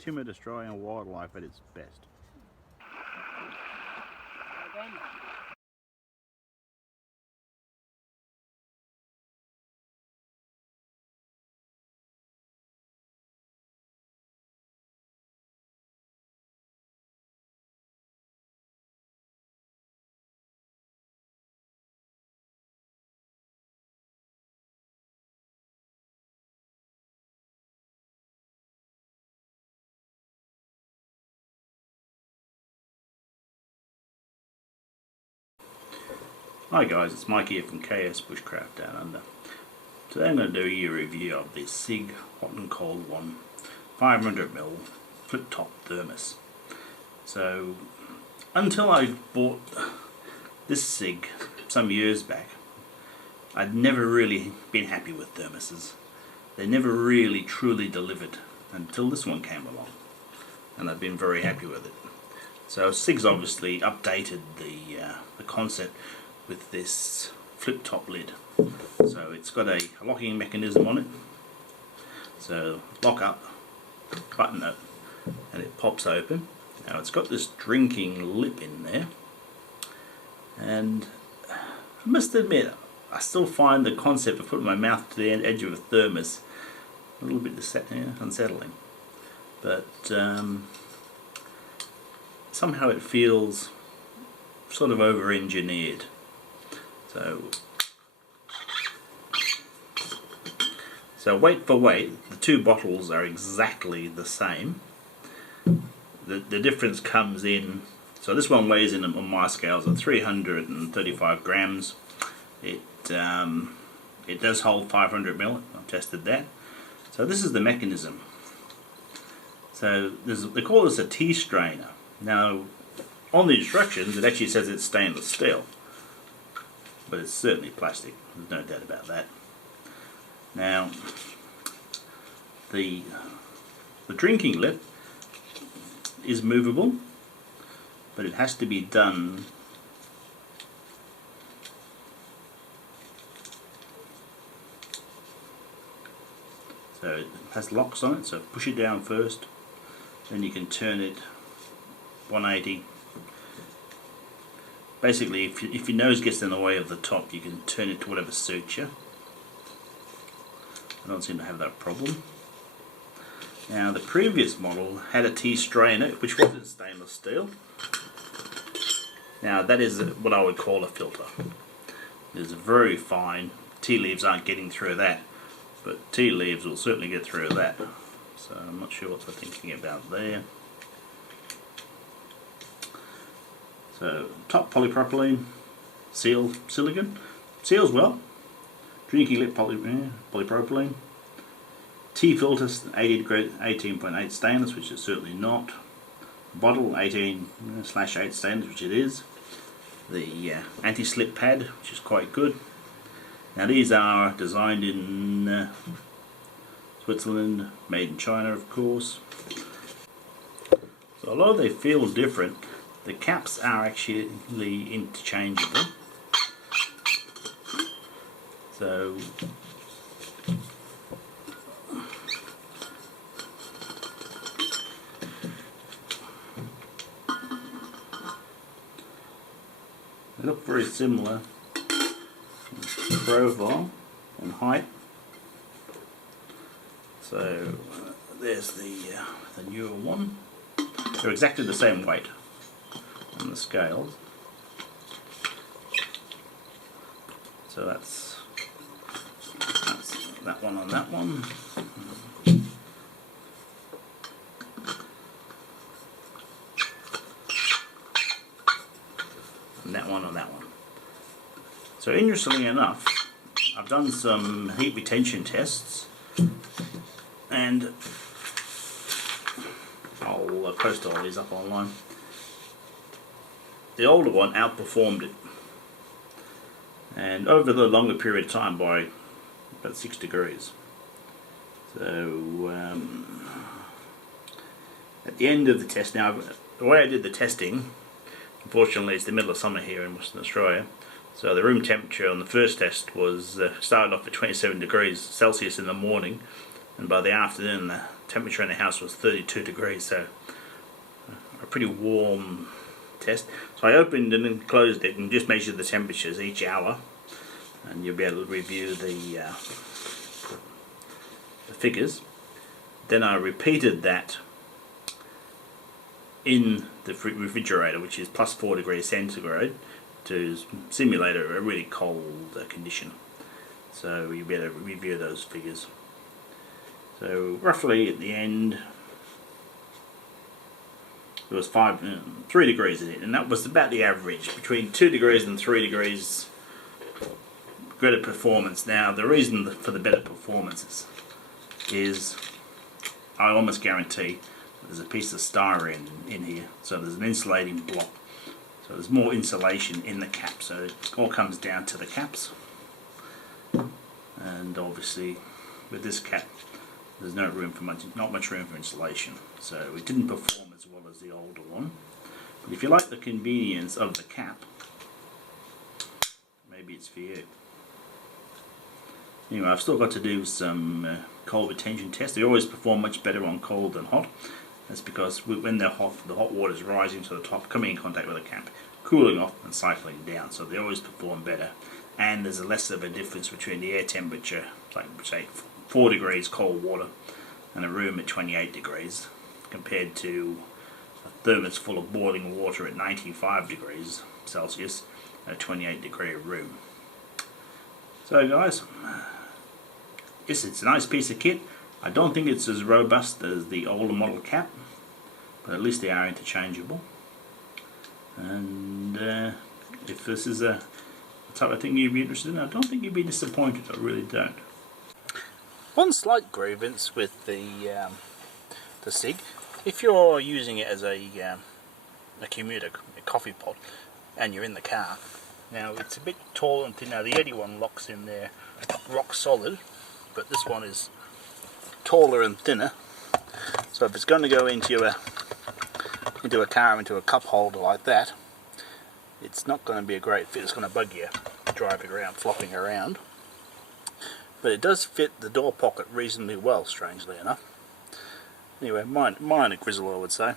timber destroying wildlife at its best. Hi guys, it's Mike here from KS Bushcraft Down Under. Today I'm going to do a review of this Sigg Hot and Cold One 500ml flip top thermos. So until I bought this Sigg some years back, I'd never really been happy with thermoses. They never really truly delivered until this one came along, and I've been very happy with it. So Sigg's obviously updated the concept with this flip top lid. So it's got a locking mechanism on it. So lock up, button it, and it pops open. Now it's got this drinking lip in there, and I must admit I still find the concept of putting my mouth to the edge of a thermos a little bit unsettling, but somehow it feels sort of over-engineered. So weight for weight, the two bottles are exactly the same. The difference comes in, so this one weighs in on my scales at 335 grams. It does hold 500ml, I've tested that. So this is the mechanism. So they call this a tea strainer. Now on the instructions it actually says it's stainless steel, but it's certainly plastic, there's no doubt about that. Now the drinking lip is movable, but it has to be done so it has locks on it, so push it down first, then you can turn it 180. Basically, if your nose gets in the way of the top, you can turn it to whatever suits you. I don't seem to have that problem. Now the previous model had a tea strainer, which wasn't stainless steel. Now that is what I would call a filter. It's very fine. Tea leaves aren't getting through that, but tea leaves will certainly get through that. So I'm not sure what they're thinking about there. So top polypropylene, seal silicone, seals well. Drinking lip polypropylene. Tea filter 18.8 stainless, which is certainly not. Bottle 18/8 stainless, which it is. The anti-slip pad, which is quite good. Now these are designed in Switzerland, made in China of course. So although they feel different, the caps are actually interchangeable. So they look very similar in profile and height. So there's the newer one. They're exactly the same weight on the scales. So that's that one on that one. And that one on that one. So interestingly enough, I've done some heat retention tests, and I'll post all these up online. The older one outperformed it, and over the longer period of time by about 6 degrees. So at the end of the test, now the way I did the testing, unfortunately it's the middle of summer here in Western Australia, so the room temperature on the first test was started off at 27 degrees Celsius in the morning, and by the afternoon the temperature in the house was 32 degrees, so a pretty warm test. So I opened and then closed it and just measured the temperatures each hour, and you'll be able to review the figures. Then I repeated that in the refrigerator, which is plus 4 degrees centigrade, to simulate a really cold condition. So you better review those figures. So roughly at the end, there was 3 degrees in it, and that was about the average, between 2 degrees and 3 degrees better performance. Now the reason for the better performances is, I almost guarantee there's a piece of styrene in here, so there's an insulating block, so there's more insulation in the cap, so it all comes down to the caps. And obviously with this cap there's not much room for insulation, so it didn't perform as well as the older one. But if you like the convenience of the cap, maybe it's for you. Anyway, I've still got to do some cold retention tests. They always perform much better on cold than hot. That's because when they're hot, the hot water is rising to the top, coming in contact with the cap, cooling off and cycling down, so they always perform better. And there's less of a difference between the air temperature, like say 4 degrees cold water, and a room at 28 degrees, compared to a thermos full of boiling water at 95 degrees Celsius at a 28 degree room. So guys, yes, it's a nice piece of kit. I don't think it's as robust as the older model cap, but at least they are interchangeable. And if this is the type of thing you'd be interested in, I don't think you'd be disappointed. I really don't. One slight grievance with the Sigg, if you're using it as a commuter, a coffee pot, and you're in the car, now it's a bit tall and thin. Now the Yeti one locks in there rock solid, but this one is taller and thinner. So if it's going to go into a car, into a cup holder like that, it's not going to be a great fit. It's going to bug you driving around, flopping around. But it does fit the door pocket reasonably well, strangely enough. Anyway, minor grizzle, I would say.